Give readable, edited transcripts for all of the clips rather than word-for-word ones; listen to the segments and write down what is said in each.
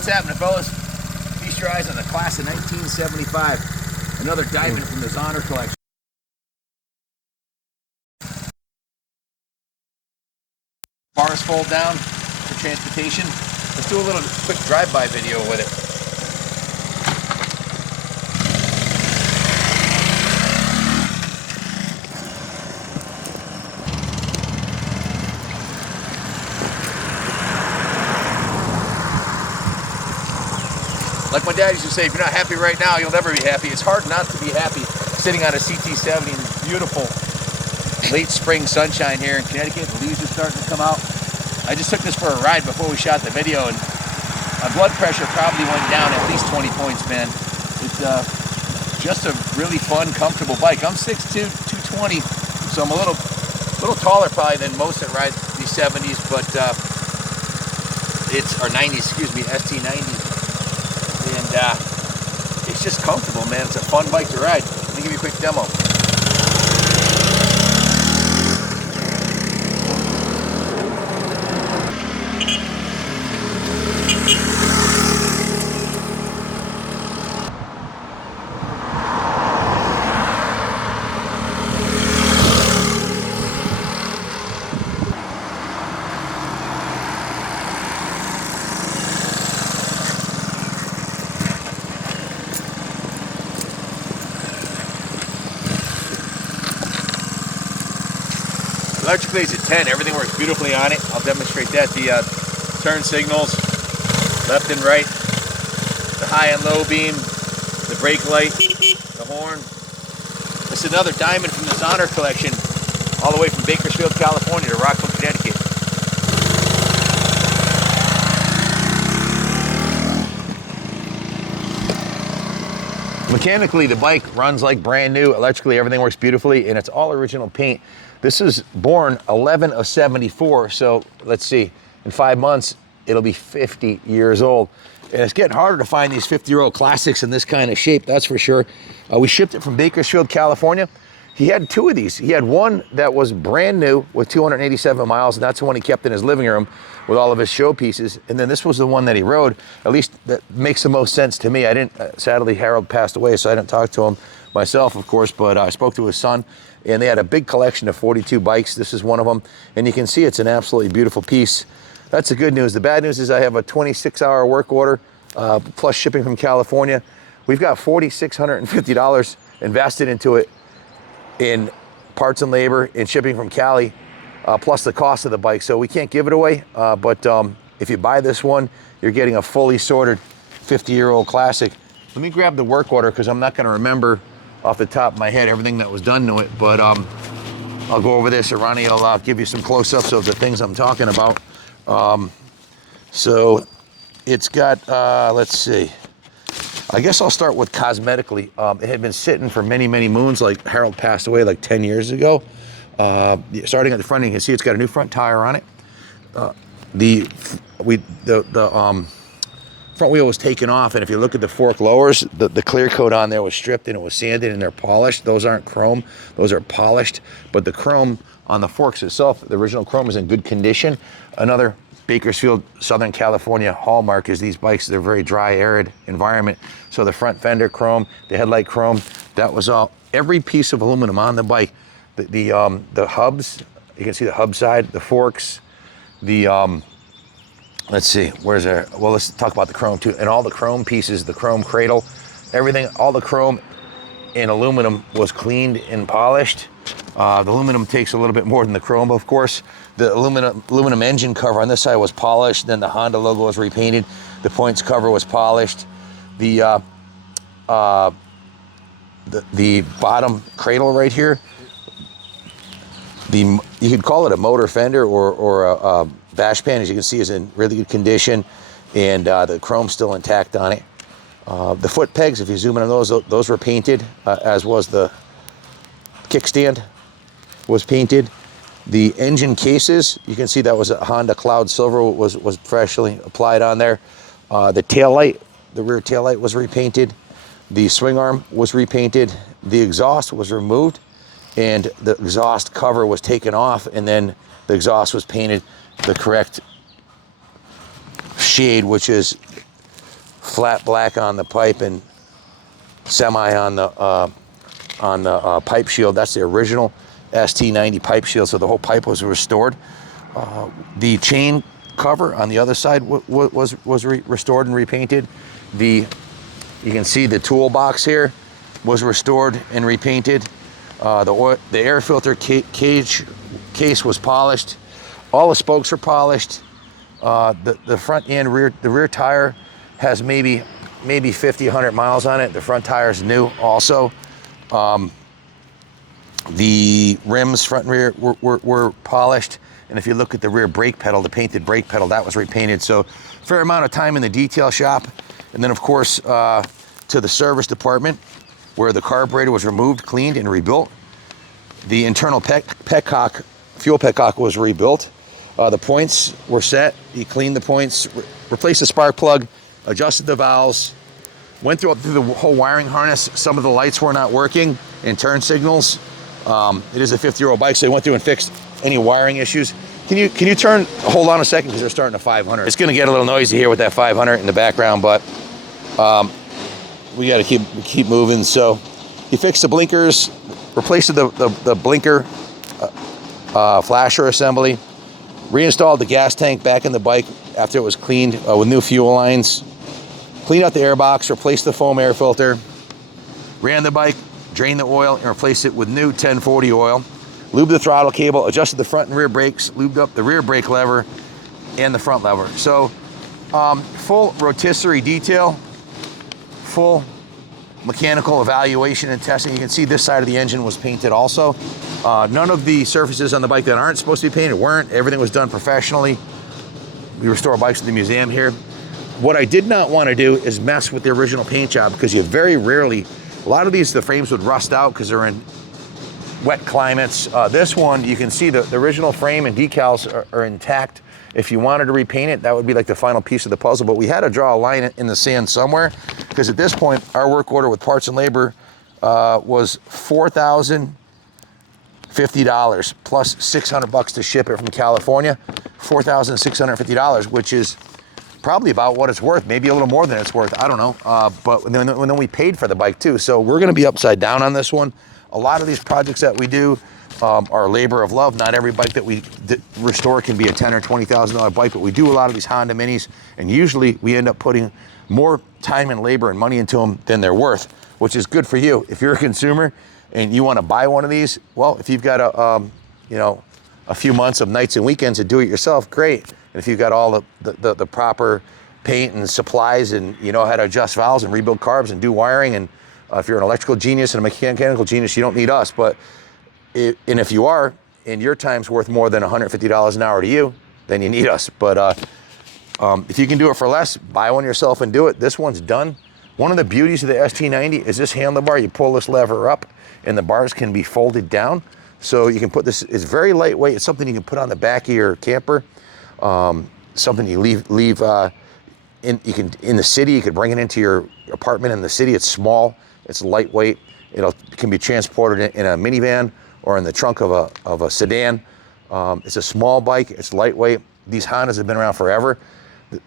What's happening, fellas? Feast your eyes on the class of 1975. Another diamond from this honor collection. Bars fold down for transportation. Let's do a little quick drive-by video with it. Like my dad used to say, if you're not happy right now, you'll never be happy. It's hard not to be happy sitting on a CT70 in beautiful late spring sunshine here in Connecticut. The leaves are starting to come out. I just took this for a ride before we shot the video, and my blood pressure probably went down at least 20 points, man. It's just a really fun, comfortable bike. I'm 6'2", 220, so I'm a little taller probably than most that ride these 70s, but or 90s, excuse me, ST90. And it's just comfortable, man. It's a fun bike to ride. Let me give you a quick demo. Electrically it's a 10, everything works beautifully on it. I'll demonstrate that. The turn signals, left and right, the high and low beam, the brake light, the horn. This is another diamond from this honor collection, all the way from Bakersfield, California to Rockville, Connecticut. Mechanically, the bike runs like brand new. Electrically, everything works beautifully, and it's all original paint. This is born 11 of 74, so let's see, in 5 months, it'll be 50 years old. And it's getting harder to find these 50-year-old classics in this kind of shape, that's for sure. We shipped it from Bakersfield, California. He had two of these. He had one that was brand new with 287 miles, and that's the one he kept in his living room with all of his showpieces. And then this was the one that he rode. At least that makes the most sense to me. I didn't, sadly, Harold passed away, so I didn't talk to him myself, of course, but I spoke to his son, and they had a big collection of 42 bikes. This is one of them, and you can see it's an absolutely beautiful piece. That's the good news. The bad news is I have a 26-hour work order, plus shipping from California. We've got $4,650 invested into it in parts and labor and shipping from Cali, plus the cost of the bike. So we can't give it away, but if you buy this one, you're getting a fully sorted 50-year-old classic. Let me grab the work order because I'm not going to remember off the top of my head everything that was done to it, but I'll go over this, and Ronnie will give you some close-ups of the things I'm talking about. So it's got, let's see, I guess I'll start with cosmetically. It had been sitting for many, many moons, like Harold passed away like 10 years ago. Starting at the front, you can see it's got a new front tire on it. The front wheel was taken off, and if you look at the fork lowers, the clear coat on there was stripped and it was sanded and they're polished. Those aren't chrome, those are polished, but the chrome on the forks itself, the original chrome, is in good condition. Another Bakersfield, Southern California hallmark is these bikes. They're very dry, arid environment. So the front fender chrome, the headlight chrome, that was all, every piece of aluminum on the bike. The hubs, you can see the hub side, the forks, the let's see, where's there? Well, let's talk about the chrome too. And all the chrome pieces, the chrome cradle, everything, all the chrome and aluminum was cleaned and polished. The aluminum takes a little bit more than the chrome, of course. The aluminum engine cover on this side was polished. Then the Honda logo was repainted. The points cover was polished. The bottom cradle right here, you could call it a motor fender or a bash pan, as you can see, is in really good condition, and the chrome's still intact on it. The foot pegs, if you zoom in on those were painted, as was the kickstand was painted. The engine cases, you can see that was a Honda Cloud Silver, was freshly applied on there. The tail light, the rear tail light was repainted. The swing arm was repainted. The exhaust was removed, and the exhaust cover was taken off, and then the exhaust was painted the correct shade, which is flat black on the pipe and semi on the pipe shield. That's the original ST90 pipe shield, so the whole pipe was restored. The chain cover on the other side was restored and repainted. You can see the toolbox here was restored and repainted. The air filter case was polished. All the spokes are polished. The front and the rear tire has maybe 50, 100 miles on it. The front tire is new also. The rims, front and rear, were polished. And if you look at the rear brake pedal, the painted brake pedal, that was repainted. So fair amount of time in the detail shop. And then of course, to the service department where the carburetor was removed, cleaned, and rebuilt. The internal petcock, fuel petcock was rebuilt. The points were set. He cleaned the points, replaced the spark plug, adjusted the valves, went through the whole wiring harness. Some of the lights were not working and turn signals. It is a 50-year-old bike, so he went through and fixed any wiring issues. Can you turn, hold on a second, because they're starting a 500. It's gonna get a little noisy here with that 500 in the background, but we gotta keep moving. So he fixed the blinkers, replaced the blinker flasher assembly, reinstalled the gas tank back in the bike after it was cleaned with new fuel lines, cleaned out the air box, replaced the foam air filter, ran the bike, drained the oil, and replaced it with new 1040 oil, lubed the throttle cable, adjusted the front and rear brakes, lubed up the rear brake lever and the front lever. So full rotisserie detail, full mechanical evaluation and testing. You can see this side of the engine was painted also. None of the surfaces on the bike that aren't supposed to be painted weren't. Everything was done professionally. We restore bikes at the museum here. What I did not want to do is mess with the original paint job, because you very rarely, a lot of these, the frames would rust out because they're in wet climates. This one, you can see the original frame and decals are intact. If you wanted to repaint it, that would be like the final piece of the puzzle, but we had to draw a line in the sand somewhere, because at this point, our work order with parts and labor was $4,050 plus $600 to ship it from California, $4,650, which is probably about what it's worth, maybe a little more than it's worth, I don't know. But then we paid for the bike too, so we're gonna be upside down on this one. A lot of these projects that we do are labor of love. Not every bike that we restore can be a $10,000 or $20,000 bike, but we do a lot of these Honda Minis, and usually we end up putting more time and labor and money into them than they're worth, which is good for you. If you're a consumer and you want to buy one of these, well, if you've got a few months of nights and weekends to do it yourself, great. And if you've got all the proper paint and supplies, and you know how to adjust valves and rebuild carbs and do wiring, and if you're an electrical genius and a mechanical genius, you don't need us. But if you are, and your time's worth more than $150 an hour to you, then you need us. But if you can do it for less, buy one yourself and do it. This one's done. One of the beauties of the ST90 is this handlebar. You pull this lever up and the bars can be folded down. So you can put this, it's very lightweight. It's something you can put on the back of your camper. Something you leave in the city. You could bring it into your apartment in the city. It's small, it's lightweight. It can be transported in a minivan or in the trunk of a sedan. It's a small bike, it's lightweight. These Hondas have been around forever.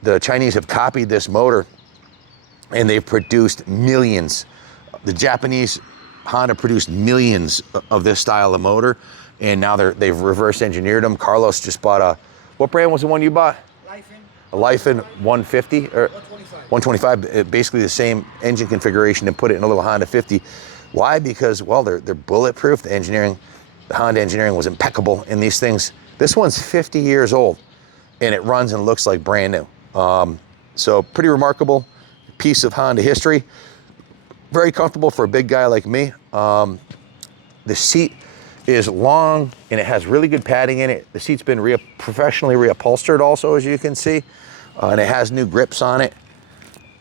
The Chinese have copied this motor and they've produced millions. The Japanese Honda produced millions of this style of motor, and now they've reverse engineered them. Carlos just bought what brand was the one you bought? A Leifin 150 or 125. Basically the same engine configuration, and put it in a little Honda 50. Why? Because, well, they're bulletproof. The Honda engineering was impeccable in these things. This one's 50 years old and it runs and looks like brand new. So pretty remarkable piece of Honda history. Very comfortable for a big guy like me. The seat is long and it has really good padding in it. The seat's been professionally reupholstered also, as you can see, and it has new grips on it.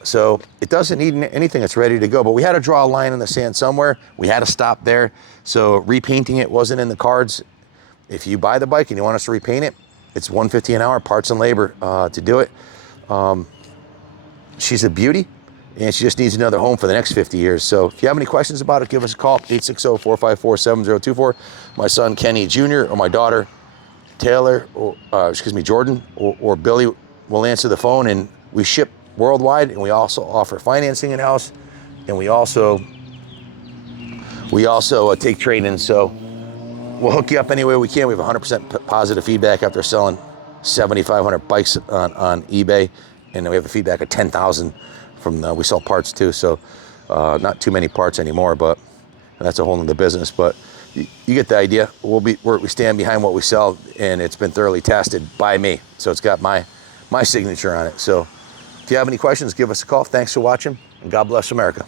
So it doesn't need anything, it's ready to go. But we had to draw a line in the sand somewhere. We had to stop there. So repainting it wasn't in the cards. If you buy the bike and you want us to repaint it, it's $150 an hour, parts and labor to do it. She's a beauty, and she just needs another home for the next 50 years. So if you have any questions about it, give us a call, 860-454-7024. My son, Kenny Jr., or my daughter, Taylor, Jordan, or Billy will answer the phone, and we ship worldwide, and we also offer financing in-house, and we also take trade-ins. So we'll hook you up any way we can. We have 100% positive feedback after selling 7,500 bikes on eBay, and we have a feedback of 10,000 from we sell parts too. So not too many parts anymore, but that's a whole nother business. But you get the idea. We stand behind what we sell, and it's been thoroughly tested by me. So it's got my signature on it. So if you have any questions, give us a call. Thanks for watching, and God bless America.